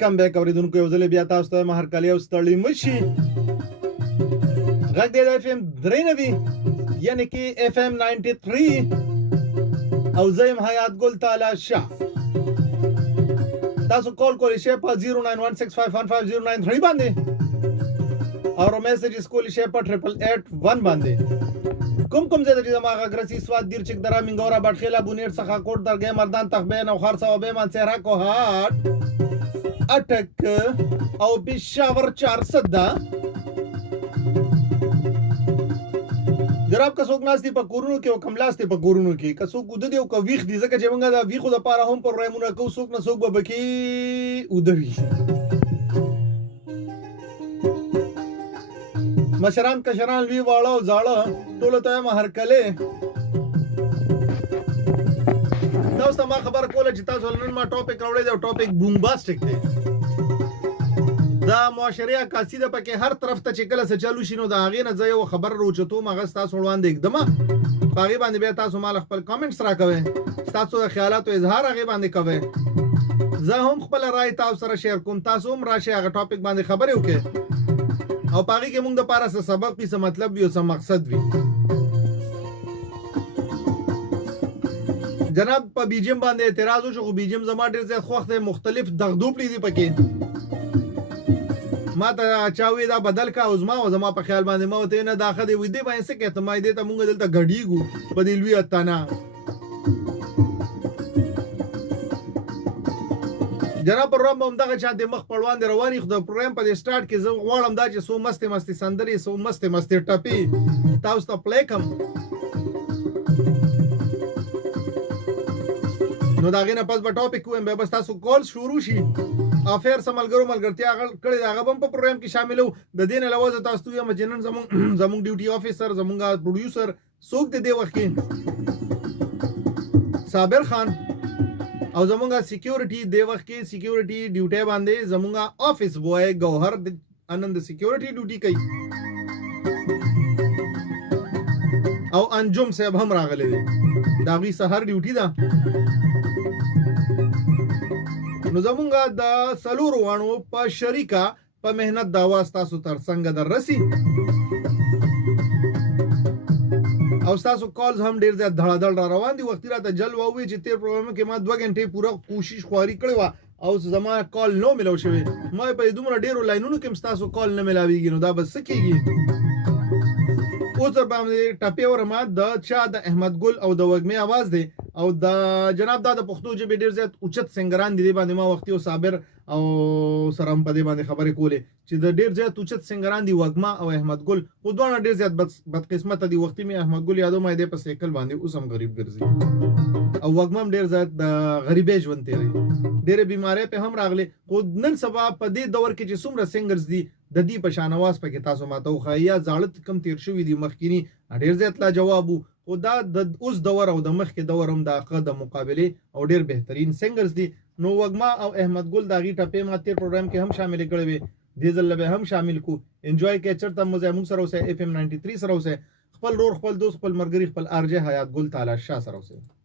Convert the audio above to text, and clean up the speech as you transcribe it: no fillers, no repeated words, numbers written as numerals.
ویلکم بیک اوریدونکو یو ځل بیا تاسو ته مهر کلی او ستړي مشي غږ دی د اف ام 93 یعنی کې اف ام 93 او زیم حیات ګل تعالی شاه تاسو کال کولی شئ په 09165155093 باندې او میسجز کولی شئ په 8881 باندې کوم ځای ته زما غرسي سواد دیر چک درا منګورا بټخیلا بونیر څخه کوټ درګه مردان تخبین او خرڅ او به من سره کو هات اٹک او پېښور 400 دا جناب که څوک ناستي په کورونو کې او کملاستي په کورونو کې که څوک ود دی او که ویخ دي ځکه چې موږ دا ویخو د پاره هم پر رایمونه کو څوک نه څوک به بکی ودوي مشران کشران وی واړه او زاړه ټول ته مهر کله تاسو ما خبر کوله چې تاسو نن ما ټاپک راوړی دی او ټاپک بومباستیک دی دا معاشره عکاسي د پکې هر طرف ته چې کله څه چالو شي نو دا هغې نه زه یو خبر روچتو مغه تاسو وړاندې اکدمه په هغې باندې بیا تاسو مال خپل کامنټس راکوئ تاسو د خیالاتو اظهار هغې باندې کوئ زه هم خپل رائے تاسو سره شیر کوم تاسو هم راشئ هغه ټاپک باندې خبرې وکړئ او په هغې کې موږ دپاره څه سبق وي څه مطلب وي او څه مقصد وي جناب په بیجیم باندې اعتراض وشو خو بیجیم زما ډېر زیات خوښ دی مختلف دغدوپړي دي پکې ما ته چاوي دا بدل کا او زما په خیال باندې ما ته نه داخه دی وې دی باندې څه کته ما دې ته مونږ دلته غډیګو په دې لوی اتانا جناب روم هم دغه چا د مخ پړوان دی رواني خو د پروګرام په سٹارټ کې زه غواړم دا چې سو مستي سندري سو مستي ټپي تاسو ته پلی کوم نو دا غینه پس په ټاپک کوم به بس تاسو کال شروع شي افیر سملګرو ملګرتیا کړي دا غو په پروګرام کې شاملو د دین علاوه تاسو ته مجنن زموږ ډیوټي افیسر زموږ پروډوسر څوک دی وخت کې صابر خان او زموږ سکیورټي دی وخت کې سکیورټي ډیوټي باندې زموږ افیس بوای گوهر آنند سکیورټي ډیوټي کوي او انجم صاحب هم راغلي دي دا غي سحر ډیوټي ده نو زمونږ د سلور وانو په شریکه په مهنت دا واس تاسو تر څنګه در رسی او تاسو کالز هم ډیر زیات دړدړ را روان دي وخت راته جل ووي چې تیر پروګرام کې ما 2 غنټې پوره کوشش خواري کړې و او زما کال نو ملو شوی ما په دومره ډیرو لاینونو کې تاسو کال نه ملاويږي نو دا بس کېږي اوس باندې ټاپي ورما د چا د احمد ګل او د وګمي आवाज دی او د جناب دا د پښتو ژبې ډیر زیات اوچت سنگران دي باندې ما وختي او صابر او سرم په دې باندې خبرې کولې چې د ډیر زیات اوچت سنگران دي وګما او احمد ګل خو دوه ډیر زیات بد قسمت دي وختي می احمد ګل یادو ما دې په سیکل باندې اوسم غریب ګرځي او وګما ډیر زیات د غریبې ژوند تیری ډېر بیماری په هم راغلي خو نن سبا په دې دور کې چې څومره سنگرز دي د دې په شانواز پکې تاسو ماته خو یا زاړه کم تیر شوی دي مخکینی ډیر زیات لا جواب او دا د اوس دور او د مخکې دور هم د د مقابله او ډیر بهترین سنگرز دي نو وګما او احمد ګل دا غي ټپه ما تیر پروګرام کې هم شامل کړي وي دې ځل به هم شامل کو انجوای کې چرته موږ سره اوسه اف ام 93 سره اوسه خپل رور خپل دوست خپل مرګري خپل ارجه حیات ګل تعالی شاه سره اوسه